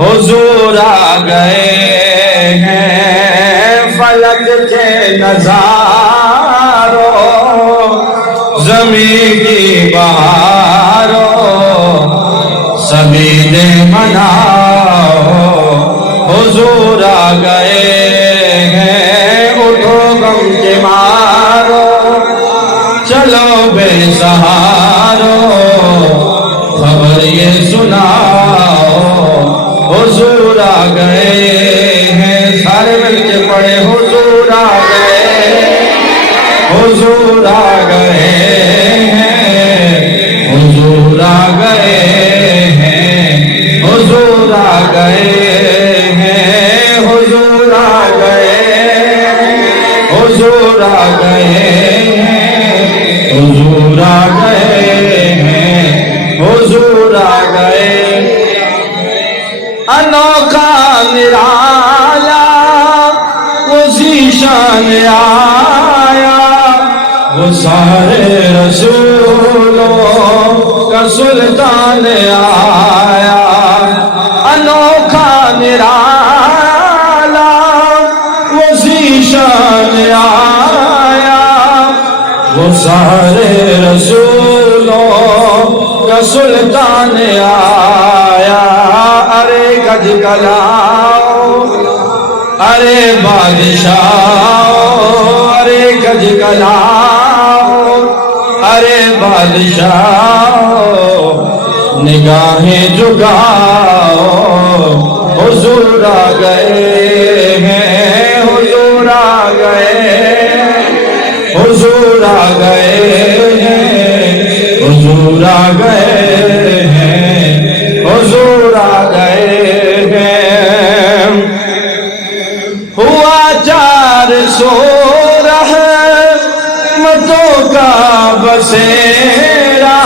حضور آ گئے ہیں فلک کے نظاروں، زمین کی بہاروں، سبھی نے مناؤ حضور آ گئے ہیں، اٹھو غم کے مارو چلو بے سہارو، خبر یہ سناؤ حضور آ گئے ہیں، سارے مل کے پڑھے حضور آ گئے، حضور آ گئے ہیں، حضور آ گئے ہیں، حضور آ گئے ہیں، حضور آ گئے، حضور آ گئے ہیں، حضور آ گئے ہیں، حضور آ گئے، انوکھا نرالا وہ ذیشان آیا، وہ سارے رسولوں کا سلطان آیا، انوکھا نرالا وہ ذیشان آیا، وہ سارے رسولوں کا سلطان آیا، ارے گج گلاؤ ارے بادشاہ، ارے گج گلاؤ ارے بادشاہ، نگاہیں جھکاؤ حضور آ گئے ہیں، حضور آ گئے، حضور آ گئے ہیں، حضور آ گئے ہیں، حضور آ گئے ہیں، ہوا 400 رحمتوں کا بسیرا،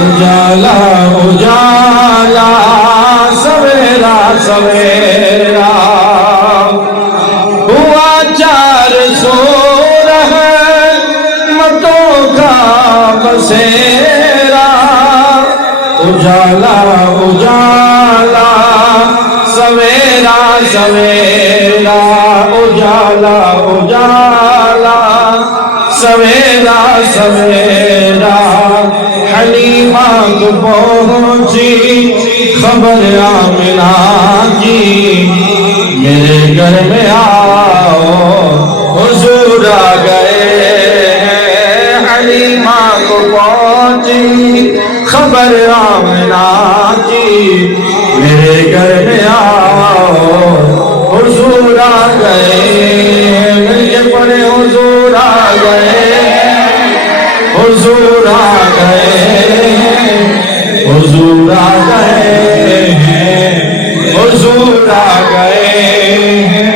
اجالا اجالا سویرا سویرا، ہوا 400 رحمتوں کا بسیرا، اجالا اجالا سویرا سویرا، اجالا اجالا سویرا سویرا، حلیمہ کو پہنچی خبر آمنہ کی، میرے گھر میں آؤ حضور آ گئے ہیں، حلیمہ کو پہنچی خبر آمنہ کی، میرے گھر میں آؤ حضور آ گئے، مل کے پڑھے حضور آ گئے، حضور آ گئے، حضور آ گئے ہیں، حضور آ گئے ہیں،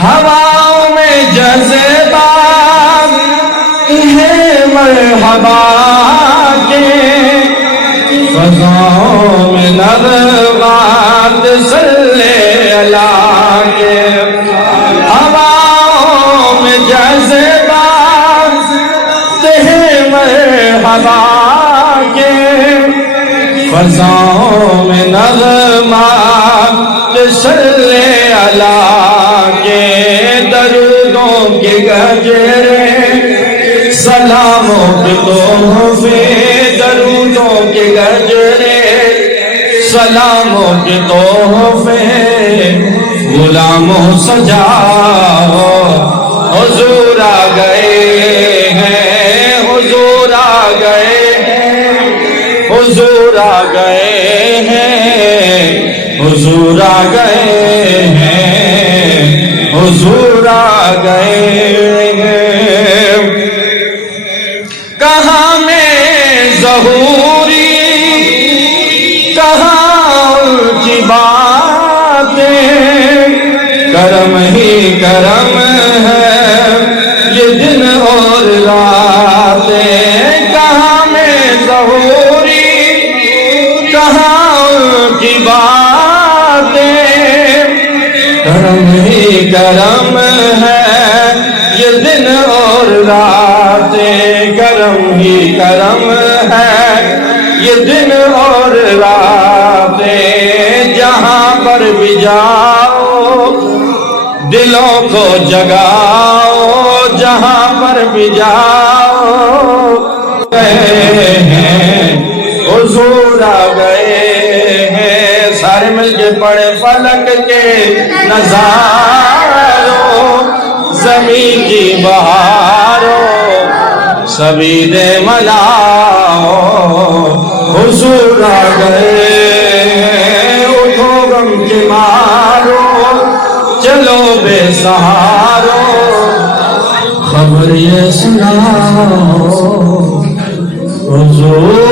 ہواؤں میں جذبات ہیں مرحبا کے، فضاؤں میں نغمات صلی اللہ کے، ہواؤں میں جذبات ہیں مرحبا کے، فضاؤں میں نغمات صلی اللہ کے، درودوں کے گجرے سلاموں کے تحفے، درودوں کے گجرے سلاموں کے تحفے، غلاموں سجاؤ حضور آ گئے ہیں، حضور آ گئے ہیں، حضور آ گئے ہیں، حضور آ گئے ہیں، حضور آ گئے ہیں، کہاں میں ظہوری کہاں ان کی باتیں، کرم ہی کرم ہے یہ دن اور راتیں، کہاں میں ظہوری کہاں ان کی باتیں، کرم ہی کرم ہے یہ دن اور راتیں، کرم ہی کرم ہے یہ دن اور راتیں جہاں پر بھی جاؤ دلوں کو جگاؤ جہاں پر بھی جاؤ گئے ہیں حضور آ گئے ہیں سارے مل کے پڑھے فلک کے نظاروں زمین کی بہاروں سبھی دے ملاؤ حضور آ گئے اٹھو غم کے مارو چلو بے سہارو خبر یہ سناؤ حضور